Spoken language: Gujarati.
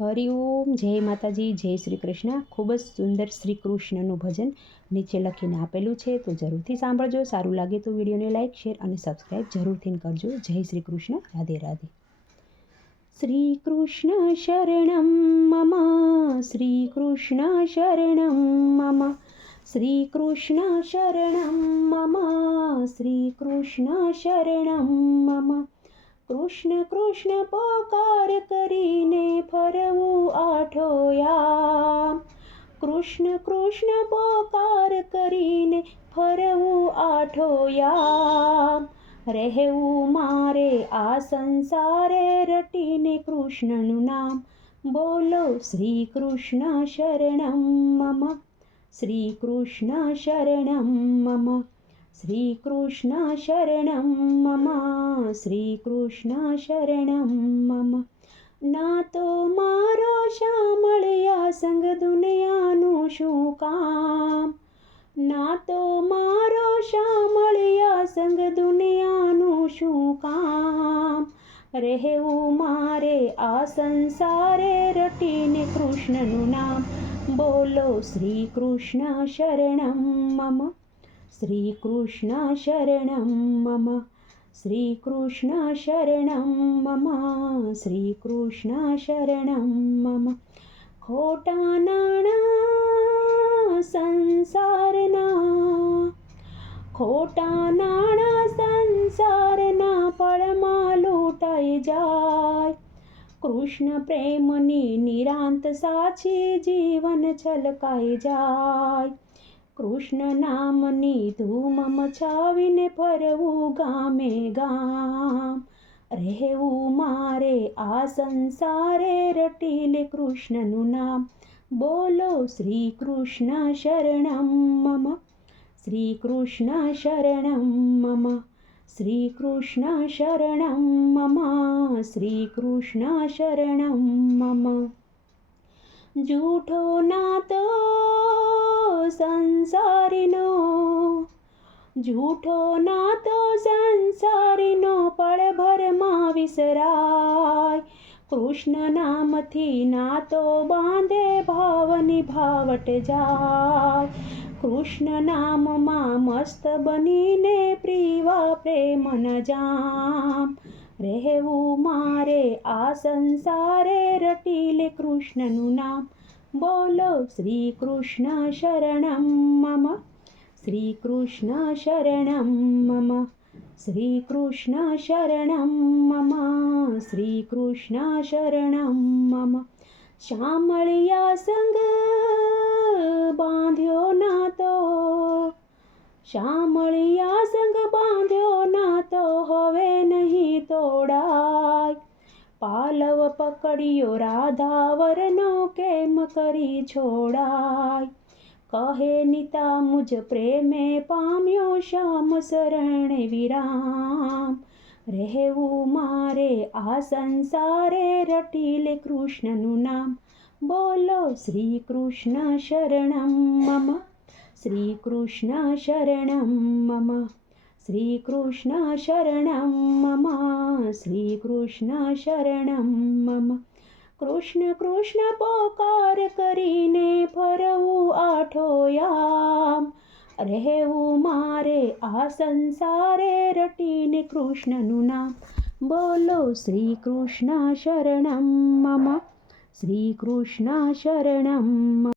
હરિઓમ જય માતાજી, જય શ્રી કૃષ્ણ. ખૂબ જ સુંદર શ્રી કૃષ્ણનું ભજન નીચે લખીને આપેલું છે. તો જરૂરથી સાંભળજો. સારું લાગે તો વિડીયોને લાઇક શેર અને સબસ્ક્રાઈબ જરૂરથી કરજો. જય શ્રી કૃષ્ણ. રાધે રાધે. શ્રી કૃષ્ણ શરણમ મમ. શ્રી કૃષ્ણ શરણમ મમ. શ્રી કૃષ્ણ શરણમ મમ. શ્રી કૃષ્ણ શરણમ મમ. કૃષ્ણ કૃષ્ણ પોકાર કરીને ફરવું આઠોયા કૃષ્ણ કૃષ્ણ પોકાર કરીને ફરવું આઠોયા રહેવું મારે આ સંસારે રટીને કૃષ્ણનું નામ બોલો શ્રી કૃષ્ણ શરણમ મમ શ્રી કૃષ્ણ શરણમ મમ શ્રી કૃષ્ણ શરણમ મમ શ્રી કૃષ્ણ શરણમ મમ ના તો મારો શામળિયા સંગ દુનિયાનું શું કામ? ના તો મારો શામળિયા સંગ દુનિયાનું શું કામ? રહેવું મારે આ સંસારે રટીને કૃષ્ણનું નામ. બોલો શ્રી કૃષ્ણ શરણમ મમ. શ્રી કૃષ્ણ શરણમ મમ. શ્રી કૃષ્ણ શરણમ મમ. શ્રી કૃષ્ણ શરણમ મમ. ખોટા નાણાં સંસારના ખોટા નાણાં સંસારના પળમાં લૂંટાઈ જાય કૃષ્ણ પ્રેમની નિરાંત સાચી જીવન છલકાઈ જાય કૃષ્ણ નામની ધૂમ મચાવીને ફરવું ગામે ગામ રહેવું મારે આ સંસારે રટીલે કૃષ્ણનું નામ બોલો શ્રી કૃષ્ણ શરણમ મમ શ્રી કૃષ્ણ શરણમ મમ શ્રી કૃષ્ણ શરણમ મમ શ્રી કૃષ્ણ શરણમ મમ કૃષ્ણ નામથી નાતો બાંધે ભાવની ભાવટ જાય કૃષ્ણ નામમાં મસ્ત બનીને પ્રીવા પ્રેમ ન જામ. રહેવું મારે આ સંસારે રટીલે કૃષ્ણનું નામ. બોલો શ્રી કૃષ્ણ શરણમ મમ. શ્રી કૃષ્ણ શરણમ મમ. શ્રી કૃષ્ણ શરણમ મમ શ્રીકૃષ્ણ શરણમ મમ શ્યામળિયા સંગ બાંધ્યો નાતો શ્યામળિયા સંગ બાંધ્યો નાતો હવે નહીં તોડાય પાલવ પકડ્યો રાધાવરનો કેમ કરી છોડાય કહે નિતા, મુજ પ્રેમે પામ્યો શ્યામ શરણે વિરામ. રહેવું મારે આ સંસારે રટીલે કૃષ્ણનું નામ. બોલો શ્રી કૃષ્ણ શરણમ મમ. શ્રી કૃષ્ણ શરણમ મમ. શ્રી કૃષ્ણ શરણમ મમ. શ્રી કૃષ્ણ શરણમ મમ. કૃષ્ણ કૃષ્ણ પોકાર કરીને ફરવું આઠોયામ રહેવું મારે આ સંસારે રટીને કૃષ્ણનું નામ. બોલો શ્રી કૃષ્ણ શરણમ, મમ. શ્રી કૃષ્ણ શરણમ.